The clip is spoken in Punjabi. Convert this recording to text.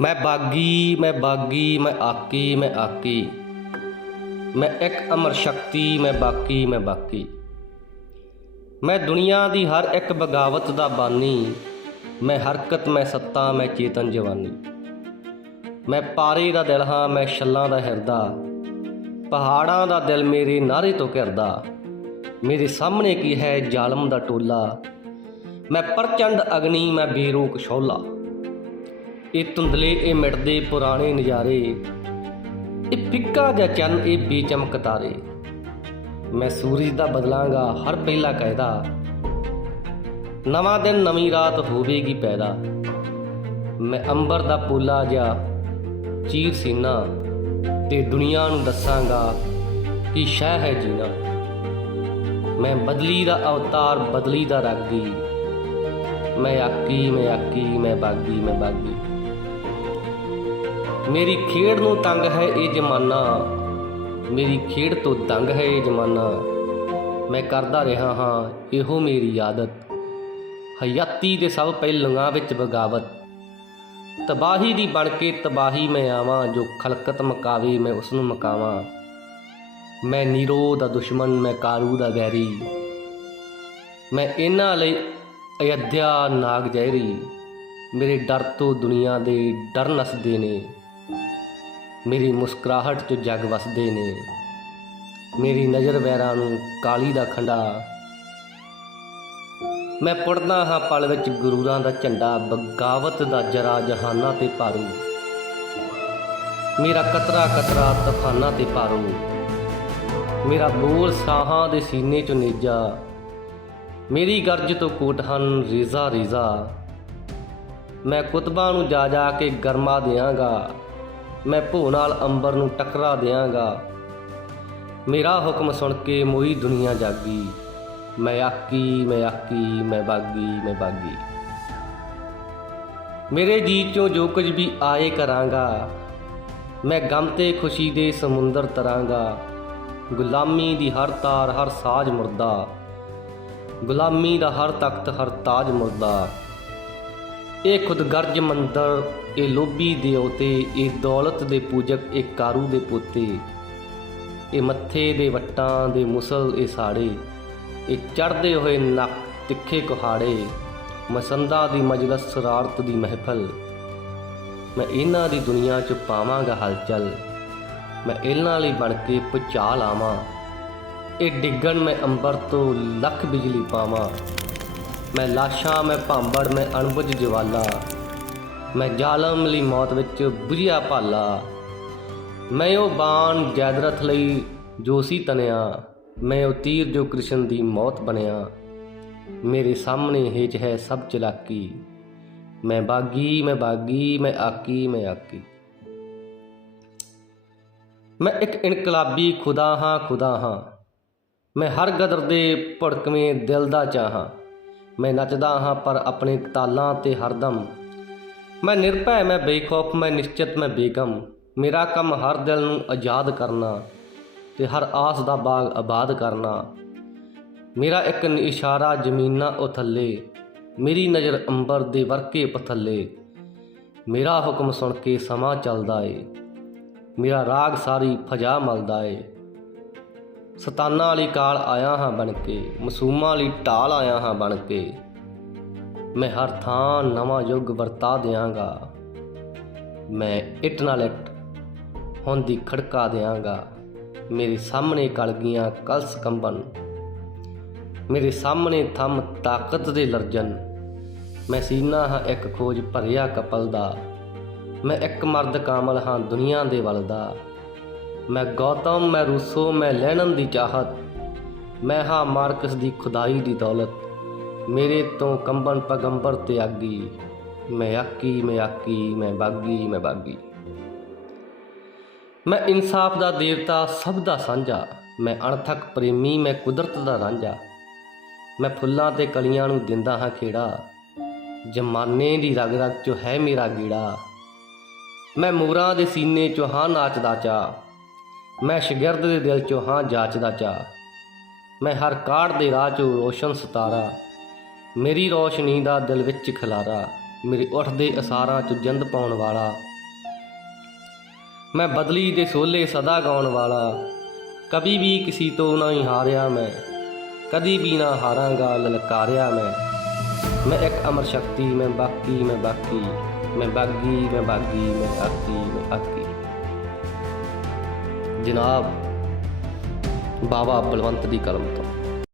ਮੈਂ ਬਾਗੀ ਮੈਂ ਬਾਗੀ, ਮੈਂ ਆਕੀ ਮੈਂ ਆਕੀ। ਮੈਂ ਇੱਕ ਅਮਰ ਸ਼ਕਤੀ, ਮੈਂ ਬਾਕੀ ਮੈਂ ਬਾਕੀ। ਮੈਂ ਦੁਨੀਆ ਦੀ ਹਰ ਇੱਕ ਬਗਾਵਤ ਦਾ ਬਾਨੀ। ਮੈਂ ਹਰਕਤ, ਮੈਂ ਸੱਤਾ, ਮੈਂ ਚੇਤਨ ਜਵਾਨੀ। ਮੈਂ ਪਾਰੇ ਦਾ ਦਿਲ ਹਾਂ, ਮੈਂ ਛੱਲਾਂ ਦਾ ਹਿਰਦਾ। ਪਹਾੜਾਂ ਦਾ ਦਿਲ ਮੇਰੇ ਨਾਰੇ ਤੋਂ ਘਿਰਦਾ। ਮੇਰੇ ਸਾਹਮਣੇ ਕੀ ਹੈ ਜ਼ਾਲਮ ਦਾ ਟੋਲਾ। ਮੈਂ ਪ੍ਰਚੰਡ ਅਗਨੀ, ਮੈਂ ਬੇਰੋਕ ਸ਼ੌਲਾ। ਇਹ ਧੁੰਦਲੇ, ਇਹ ਮਿਟਦੇ ਪੁਰਾਣੇ ਨਜ਼ਾਰੇ, ਇਹ ਫਿੱਕਾ ਜਿਹਾ ਚੰਨ, ਇਹ ਬੇਚਮਕ ਤਾਰੇ। ਮੈਂ ਸੂਰਜ ਦਾ ਬਦਲਾਂਗਾ ਹਰ ਪਹਿਲਾ ਕਾਇਦਾ। ਨਵਾਂ ਦਿਨ, ਨਵੀਂ ਰਾਤ ਹੋਵੇਗੀ ਪੈਦਾ। ਮੈਂ ਅੰਬਰ ਦਾ ਪੋਲਾ ਜਿਹਾ ਚੀਰ ਸੀਨਾ ਤੇ ਦੁਨੀਆ ਨੂੰ ਦੱਸਾਂਗਾ ਕਿ ਸ਼ਹਿ ਹੈ ਜੀਣਾ। ਮੈਂ ਬਦਲੀ ਦਾ ਅਵਤਾਰ, ਬਦਲੀ ਦਾ ਰਾਗੀ। ਮੈਂ ਆਕੀ ਮੈਂ ਆਕੀ, ਮੈਂ ਬਾਗੀ ਮੈਂ ਬਾਗੀ। ਮੇਰੀ ਖੇਡ ਨੂੰ ਤੰਗ ਹੈ ਇਹ ਜ਼ਮਾਨਾ। ਮੇਰੀ ਖੇਡ ਤੋਂ ਦੰਗ ਹੈ ਇਹ ਜ਼ਮਾਨਾ। ਮੈਂ ਕਰਦਾ ਰਿਹਾ ਹਾਂ, ਇਹੋ ਮੇਰੀ ਆਦਤ। ਹਯਾਤੀ ਦੇ ਸਭ ਪਹਿਲੂਆਂ ਵਿੱਚ ਬਗਾਵਤ। ਤਬਾਹੀ ਦੀ ਬਣ ਕੇ ਤਬਾਹੀ ਮੈਂ ਆਵਾਂ, ਜੋ ਖਲਕਤ ਮਕਾਵੇ ਮੈਂ ਉਸ ਨੂੰ ਮਕਾਵਾਂ। ਮੈਂ ਨੀਰੋ ਦਾ ਦੁਸ਼ਮਣ, ਮੈਂ ਕਾਰੂ ਦਾ ਗੈਰੀ ਮੈਂ ਇਹਨਾਂ ਲਈ ਅਯੱਧਿਆ ਨਾਗ ਜੈਰੀ ਮੇਰੇ ਡਰ ਤੋਂ ਦੁਨੀਆ ਦੇ ਡਰ ਨਸਦੇ ਨੇ। ਮੇਰੀ ਮੁਸਕਰਾਹਟ 'ਚ ਜਗ ਵਸਦੇ ਨੇ। ਮੇਰੀ ਨਜ਼ਰ ਵੈਰਾਂ ਨੂੰ ਕਾਲੀ ਦਾ ਖੰਡਾ। ਮੈਂ ਪੜਦਾ ਹਾਂ ਪਲ ਵਿੱਚ ਗੁਰੂਰਾਂ ਦਾ ਝੰਡਾ, ਬਗਾਵਤ ਦਾ ਜਰਾ ਜਹਾਨਾਂ ਤੇ ਭਾਰੂ। ਮੇਰਾ ਕਤਰਾ ਕਤਰਾ ਤੂਫਾਨਾਂ ਤੇ ਪਾਰੂ ਮੇਰਾ ਬੋਲ ਸਾਹਾਂ ਦੇ ਸੀਨੇ 'ਚ ਨੇਜਾ। ਮੇਰੀ ਗਰਜ ਤੋਂ ਕੋਟ ਹਨ ਰੀਜ਼ਾ ਰੀਜ਼ਾ। ਮੈਂ ਕੁਤਬਾਂ ਨੂੰ ਜਾ ਜਾ ਕੇ ਗਰਮਾ ਦਿਆਂਗਾ। ਮੈਂ ਭੋ ਨਾਲ ਅੰਬਰ ਨੂੰ ਟਕਰਾ ਦਿਆਂਗਾ। ਮੇਰਾ ਹੁਕਮ ਸੁਣ ਕੇ ਮੋਈ ਦੁਨੀਆ ਜਾਗੀ। ਮੈਂ ਆਕੀ ਮੈਂ ਆਕੀ, ਮੈਂ ਬਾਗੀ ਮੈਂ ਬਾਗੀ। ਮੇਰੇ ਜੀ ਚੋਂ ਜੋ ਕੁਝ ਵੀ ਆਏ ਕਰਾਂਗਾ, ਮੈਂ ਗਮ ਤੇ ਖੁਸ਼ੀ ਦੇ ਸਮੁੰਦਰ ਤਰਾਂਗਾ। ਗੁਲਾਮੀ ਦੀ ਹਰ ਤਾਰ, ਹਰ ਸਾਜ਼ ਮੁਰਦਾ ਗੁਲਾਮੀ ਦਾ ਹਰ ਤਖਤ, ਹਰ ਤਾਜ ਮੁਰਦਾ ਇਹ ਖੁਦਗਰਜ ਮੰਦਰ, ਇਹ ਲੋਭੀ ਦੇਵਤੇ ਇਹ ਦੌਲਤ ਦੇ ਪੂਜਕ, ਇਹ ਕਾਰੂ ਦੇ ਪੋਤੇ, ਇਹ ਮੱਥੇ ਦੇ ਵਟਾਂ ਦੇ ਮੁਸਲ, ਇਹ ਸਾੜੇ, ਇਹ ਚੜਦੇ ਹੋਏ ਨੱਕ ਤਿੱਖੇ ਕੁਹਾੜੇ, ਮਸੰਦਾ ਦੀ ਮਜਲਸ ਸਰਾਰਤ ਦੀ ਮਹਿਫਲ। ਮੈਂ ਇਹਨਾਂ ਦੀ ਦੁਨੀਆ 'ਚ ਪਾਵਾਂਗਾ ਹਲਚਲ ਮੈਂ ਇਹਨਾਂ ਲਈ ਬਣ ਕੇ ਪੁਚਾਲ ਲਾਵਾਂ ਇਹ ਡਿੱਗਣ ਮੈਂ ਅੰਬਰ ਤੋਂ ਲੱਖ ਬਿਜਲੀ ਪਾਵਾਂ। ਮੈਂ ਲਾਸ਼ਾਂ, ਮੈਂ ਭਾਂਬੜ, ਮੈਂ ਅਣਬੁੱਝ ਜਵਾਲਾ। ਮੈਂ ਜ਼ਾਲਮ ਲਈ ਮੌਤ ਵਿੱਚ ਬੁਝਿਆ ਭਾਲਾ। ਮੈਂ ਉਹ ਬਾਣ ਜੈਦਰਥ ਲਈ ਜੋਸ਼ੀ ਤਨਿਆ। ਮੈਂ ਉਹ ਤੀਰ ਜੋ ਕ੍ਰਿਸ਼ਨ ਦੀ ਮੌਤ ਬਣਿਆ। ਮੇਰੇ ਸਾਹਮਣੇ ਹੇਚ ਹੈ ਸਭ ਚਲਾਕੀ। ਮੈਂ ਬਾਗੀ ਮੈਂ ਬਾਗੀ, ਮੈਂ ਆਕੀ ਮੈਂ ਆਕੀ। ਮੈਂ ਇੱਕ ਇਨਕਲਾਬੀ ਖੁਦਾ ਹਾਂ ਖੁਦਾ ਹਾਂ। ਮੈਂ ਹਰ ਗਦਰ ਦੇ ਭੜਕਵੇਂ ਦਿਲ ਦਾ ਚਾਹਾਂ। ਮੈਂ ਨੱਚਦਾ ਹਾਂ ਪਰ ਆਪਣੇ ਤਾਲਾਂ ਤੇ ਹਰਦਮ ਮੈਂ ਨਿਰਭੈ, ਮੈਂ ਬੇਖੌਫ, ਮੈਂ ਨਿਸ਼ਚਿਤ, ਮੈਂ ਬੇਗਮ। ਮੇਰਾ ਕੰਮ ਹਰ ਦਿਲ ਨੂੰ ਆਜ਼ਾਦ ਕਰਨਾ ਤੇ ਹਰ ਆਸ ਦਾ ਬਾਗ ਆਬਾਦ ਕਰਨਾ। ਮੇਰਾ ਇੱਕ ਇਸ਼ਾਰਾ ਜ਼ਮੀਨਾਂ ਉਥੱਲੇ ਮੇਰੀ ਨਜ਼ਰ ਅੰਬਰ ਦੇ ਵਰਕੇ ਪਥੱਲੇ। ਮੇਰਾ ਹੁਕਮ ਸੁਣ ਕੇ ਸਮਾਂ ਚੱਲਦਾ ਏ, ਮੇਰਾ ਰਾਗ ਸਾਰੀ ਫਜਾ ਮਲਦਾ ਏ। ਸਤਾਨਾ ਵਾਲੀ ਕਾਲ ਆਇਆ ਹਾਂ ਬਣ ਕੇ, ਮਸੂਮਾਂ ਵਾਲੀ ਢਾਲ ਆਇਆ ਹਾਂ ਬਣ ਕੇ। ਮੈਂ ਹਰ ਥਾਂ ਨਵਾਂ ਯੁੱਗ ਵਰਤਾ ਦਿਆਂਗਾ। ਮੈਂ ਇੱਟ ਨਾਲ ਇੱਟ ਹੁੰਦੀ ਖੜਕਾ ਦਿਆਂਗਾ। ਮੇਰੇ ਸਾਹਮਣੇ ਕਲਗੀਆਂ ਕਲਸ ਕੰਬਨ ਮੇਰੇ ਸਾਹਮਣੇ ਥੰਮ ਤਾਕਤ ਦੇ ਲਰਜਨ। ਮੈਂ ਸੀਨਾ ਹਾਂ ਇੱਕ ਖੋਜ ਭਰਿਆ ਕਪਲ ਦਾ। ਮੈਂ ਇੱਕ ਮਰਦ ਕਾਮਲ ਹਾਂ ਦੁਨੀਆ ਦੇ ਵੱਲ ਦਾ। ਮੈਂ ਗੌਤਮ, ਮੈਂ ਰੂਸੋ, ਮੈਂ ਲੈਣਨ ਦੀ ਚਾਹਤ। ਮੈਂ ਹਾਂ ਮਾਰਕਸ ਦੀ ਖੁਦਾਈ ਦੀ ਦੌਲਤ। ਮੇਰੇ ਤੋਂ ਕੰਬਨ ਪਗੰਬਰ ਤੇ ਆਗੀ। ਮੈਂ ਆਕੀ ਮੈਂ ਆਕੀ, ਮੈਂ ਬਾਗੀ ਮੈਂ ਬਾਗੀ। ਮੈਂ ਇਨਸਾਫ ਦਾ ਦੇਵਤਾ, ਸਭ ਦਾ ਸਾਂਝਾ। ਮੈਂ ਅਣਥਕ ਪ੍ਰੇਮੀ, ਮੈਂ ਕੁਦਰਤ ਦਾ ਰਾਂਝਾ। ਮੈਂ ਫੁੱਲਾਂ ਤੇ ਕਲੀਆਂ ਨੂੰ ਦਿੰਦਾ ਹਾਂ ਖੇੜਾ। ਜਮਾਨੇ ਦੀ ਰਗ ਰਗ ਚ ਹੈ ਮੇਰਾ ਗੀੜਾ। ਮੈਂ ਮੂਰਾਂ ਦੇ ਸੀਨੇ ਚੋਂ ਹਾਂ ਨਾਚਦਾ ਚਾ ਮੈਂ ਸ਼ਗਿਰਦ ਦੇ ਦਿਲ ਚੋਂ ਹਾਂ ਜਾਚਦਾ ਚਾ ਮੈਂ ਹਰ ਕਾੜ ਦੇ ਰਾਹ ਚੋਂ ਰੋਸ਼ਨ ਸਤਾਰਾ। ਮੇਰੀ ਰੋਸ਼ਨੀ ਦਾ ਦਿਲ ਵਿੱਚ ਖਿਲਾਰਾ। ਮੇਰੇ ਉੱਠਦੇ ਅਸਾਰਾਂ 'ਚ ਜਿੰਦ ਪਾਉਣ ਵਾਲਾ। ਮੈਂ ਬਦਲੀ ਦੇ ਸੋਲੇ ਸਦਾ ਗਾਉਣ ਵਾਲਾ। ਕਦੀ ਵੀ ਕਿਸੇ ਤੋਂ ਨਾ ਹੀ ਹਾਰਿਆ ਮੈਂ। ਕਦੀ ਵੀ ਨਾ ਹਾਰਾਂਗਾ ਲਲਕਾਰਿਆ ਮੈਂ। ਮੈਂ ਇੱਕ ਅਮਰ ਸ਼ਕਤੀ, ਮੈਂ ਬਾਕੀ ਮੈਂ ਬਾਕੀ। ਮੈਂ ਬਾਗੀ ਮੈਂ ਬਾਗੀ, ਮੈਂ ਆਕੀ ਮੈਂ ਆਕੀ ਜਨਾਬ ਬਾਬਾ ਬਲਵੰਤ ਦੀ ਕਲਮ ਤੋਂ।